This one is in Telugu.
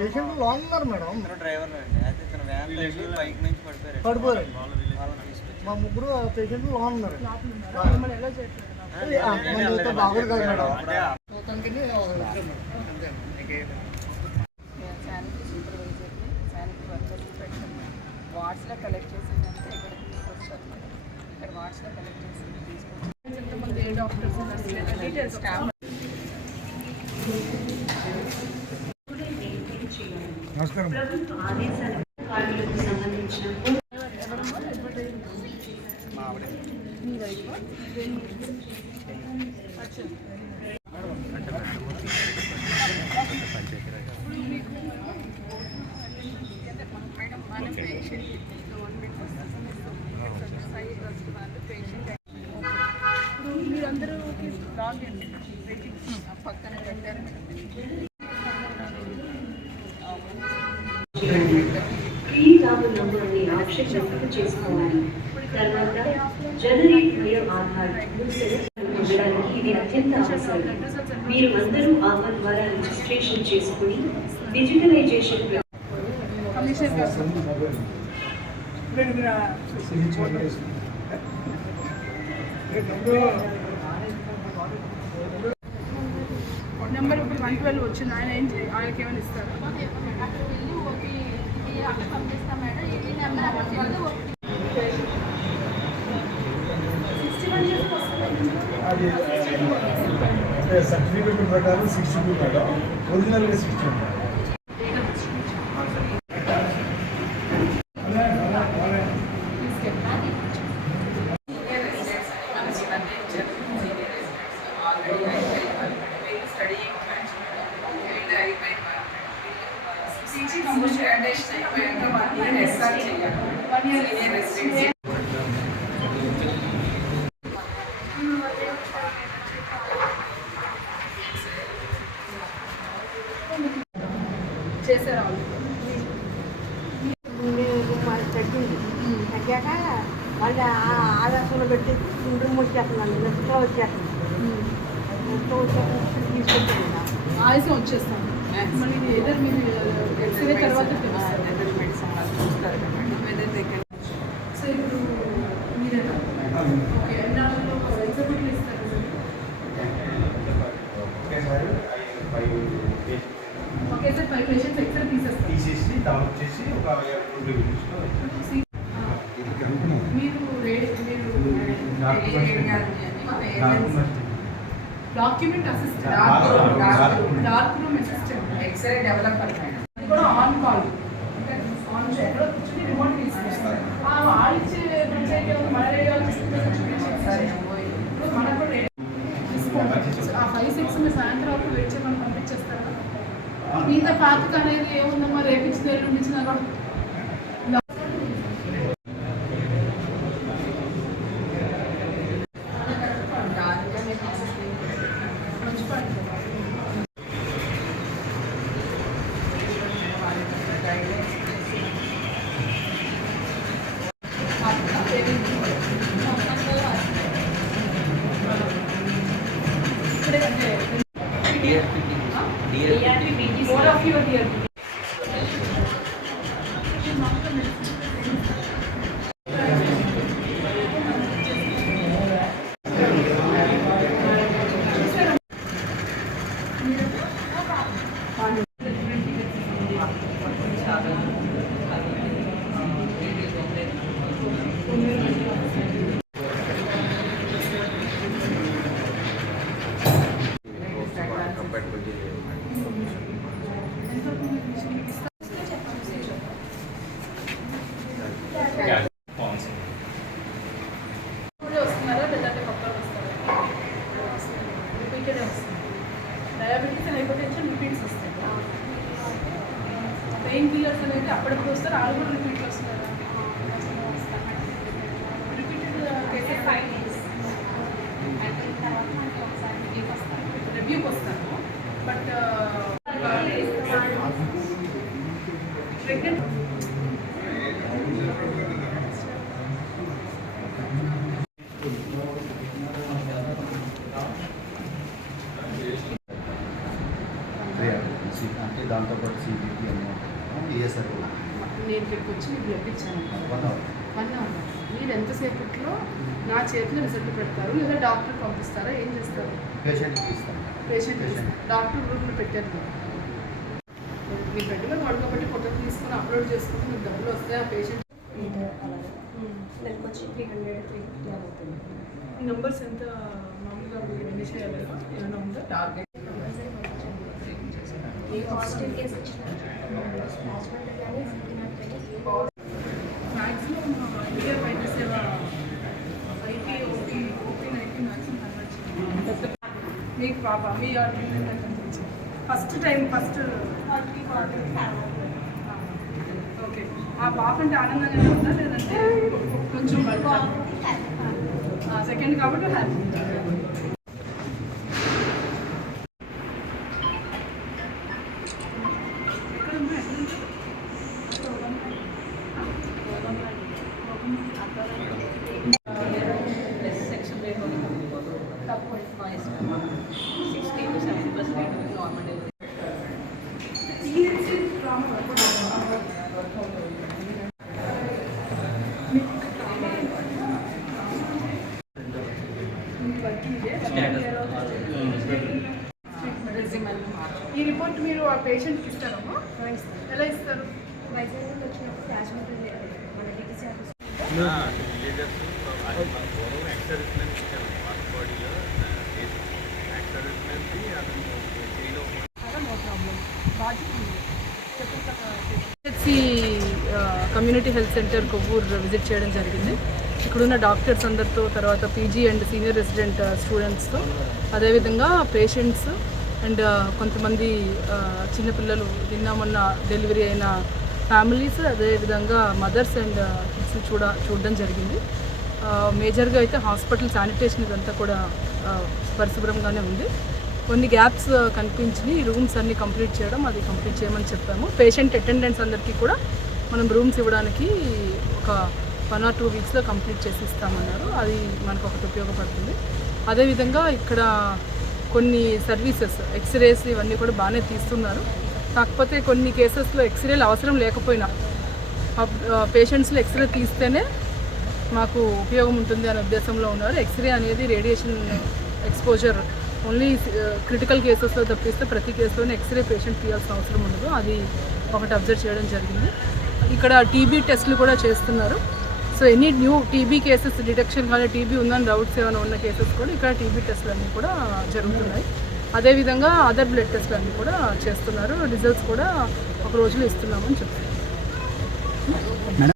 పేషెంట్ లాంగ్ ఉన్నారు మేడం. డ్రైవర్ బైక్ నుంచి పడిపోయారు. మా ముగ్గురు పేషెంట్లు లాంగ్ ఉన్నారు. బాగుంది కాదు మేడం. వాట్స్లో కలెక్ట్ చేసిందంటే ఇక్కడ తీసుకొచ్చారు. ఇక్కడ వాట్స్లో కలెక్ట్ చేసి తీసుకొచ్చారు. ఎంతమంది ఏ డాక్టర్స్ డీటెయిల్స్ స్టాఫ్. నమస్కారం. మీరందరూ లాగ్ అండి పక్కన పెట్టారు. నంబర్ని ఆప్షన్ ఎంపిక చేసుకోవాలి. తర్వాత జనరేట్ రియల్ ఆధార్ పొందడానికి ఇది అత్యంత అవసరం. మీరు అందరూ ఆధార్ ద్వారా రిజిస్ట్రేషన్ చేసుకుని డిజిటలైజేషన్ నెంబర్ ఇప్పుడు 112 వచ్చింది. ఆయన ఏం ఆయనకి ఏమైనా ఇస్తారు? సర్టిఫికేట్ ప్రకారం 62 మేడం, ఒరిజినల్గా 60 మేడం. చేశారు తగ్గింది. తగ్గాక మళ్ళీ ఆదర్శంలో పెట్టి తుండ్రు వచ్చేస్తున్నాను, నెట్లో వచ్చేస్తున్నాను, తీసుకొచ్చాను. ఆలస్యం వచ్చేస్తాను. మళ్ళీ ఇది ఏదైనా మీరు ఎక్స్రే తర్వాత సో ఇప్పుడు మీరేనా ఓకే ఎన్నాళ్ళలో ఎగ్జిబిట్లు ఇస్తారు? ఓకే సార్ 5 పేషెంట్స్ ఎక్స్రే తీసేసి డౌన్ చేసి ఒక document assistant, dark room assistant, x-ray developer, అది కూడా ఆన్ కాల్. ఆన్ ఎక్కడో కూర్చొని రిమోట్ తీసుకొస్తారు. ఆడిచ్చే పంచాయతీ మలేరియా ఇప్పుడు మనకు ఆ 5-6 మీరు సాయంత్రం వరకు వెయిట్ చేయమని పంపించేస్తారా? మిగతా పాతక అనేది ఏముందమ్మా రేపించిన ఎల్లుండిచ్చినా కూడా more of your DRPT. Diabetes hypertension repeats వస్తాయి. పెయిన్ కిల్లర్స్ అనేది అప్పుడప్పుడు వస్తారు, వాళ్ళు కూడా రిపీట్లు వస్తున్నారు. రిపీటెడ్ కేసెస్ 5 days రివ్యూకి వస్తాను. బట్ ప్రెగ్నెంట్ దాంతోపాటు సిబిపి అన్నీ ఉంటాయి. ఈఎస్ఆర్ కూడా నేను ఇక్కడికి వచ్చి మీకు బ్లడ్ ఇచ్చాను 1 అవర్. 1 అవర్. మీరు ఎంతసేపట్లో నా చేతిలో రిజల్ట్ పెడతారు లేదా డాక్టర్ పంపిస్తారా, ఏం చేస్తారు? పేషెంట్కి ఇస్తాం. పేషెంట్ డాక్టర్ రూమ్లో పెట్టారు కదా. మీ బెడ్లో పడుకోబట్టి ఫోటో తీసుకొని అప్లోడ్ చేసుకుంటే మీకు డబ్బులు వస్తాయి. ఆ పేషెంట్ నెలకు వచ్చి 300-350 అవుతుంది. నంబర్స్ ఎంత మామూలుగా ఎన్ని చేయాలి ఏమైనా ఉందా టార్గెట్? పాజిటివ్ కేసు వచ్చిన రాజమండ్రి కానీ మ్యాక్సిమం ఇండియా వైద్య సేవ ఐటీ ఓపీ 90 మ్యాక్సిమం కన్వర్ట్ మీకు పాప మీ ఫస్ట్ ఓకే. ఆ పాప అంటే ఆనందంగానే ఉందా లేదంటే కొంచెం సెకండ్ కాబట్టి హ్యాపీ. ఈ రిపోర్ట్ మీరు ఆ పేషెంట్కి ఇస్తారమ్మా? ఎలా ఇస్తారు? వైజాగ్ నుండి వచ్చినప్పుడు రాజమండ్రి మన DTC office no problem. Community health centre Kovvur visit చేయడం జరిగింది. ఇక్కడున్న డాక్టర్స్ అందరితో, తర్వాత పీజీ అండ్ సీనియర్ రెసిడెంట్ స్టూడెంట్స్తో, అదేవిధంగా పేషెంట్స్ అండ్ కొంతమంది చిన్నపిల్లలు నిన్న మొన్న డెలివరీ అయిన ఫ్యామిలీస్, అదేవిధంగా మదర్స్ అండ్ కిడ్స్ చూడడం జరిగింది. మేజర్గా అయితే హాస్పిటల్ శానిటేషన్ ఇదంతా కూడా పరిశుభ్రంగానే ఉంది. కొన్ని గ్యాప్స్ కనిపించి రూమ్స్ అన్నీ కంప్లీట్ చేయమని చెప్పాము. పేషెంట్ అటెండెంట్స్ అందరికీ కూడా మనం రూమ్స్ ఇవ్వడానికి ఒక 1 or 2 వీక్స్లో కంప్లీట్ చేసి ఇస్తామన్నారు. అది మనకు ఒకటి ఉపయోగపడుతుంది. అదేవిధంగా ఇక్కడ కొన్ని సర్వీసెస్ ఎక్స్రేస్ ఇవన్నీ కూడా బాగానే తీస్తున్నారు. కాకపోతే కొన్ని కేసెస్లో ఎక్స్రేలు అవసరం లేకపోయినా పేషెంట్స్లో ఎక్స్రే తీస్తేనే మాకు ఉపయోగం ఉంటుంది అనే ఉద్దేశంలో ఉన్నారు. ఎక్స్రే అనేది రేడియేషన్ ఎక్స్పోజర్ ఓన్లీ క్రిటికల్ కేసెస్లో తప్పిస్తే ప్రతి కేసులోనే ఎక్స్రే పేషెంట్ తీయాల్సిన అవసరం ఉండదు. అది ఒకటి అబ్జర్వ్ చేయడం జరిగింది. ఇక్కడ టీబీ టెస్టులు కూడా చేస్తున్నారు. So any new TB cases detection కానీ టీబీ ఉందని డౌట్స్ ఏమైనా ఉన్న కేసెస్ కూడా ఇక్కడ టీబీ టెస్టులు అన్నీ కూడా జరుగుతున్నాయి. అదేవిధంగా అదర్ బ్లడ్ టెస్టులు అన్నీ కూడా చేస్తున్నారు. రిజల్ట్స్ కూడా ఒక రోజులో ఇస్తున్నామని చెప్తున్నారు.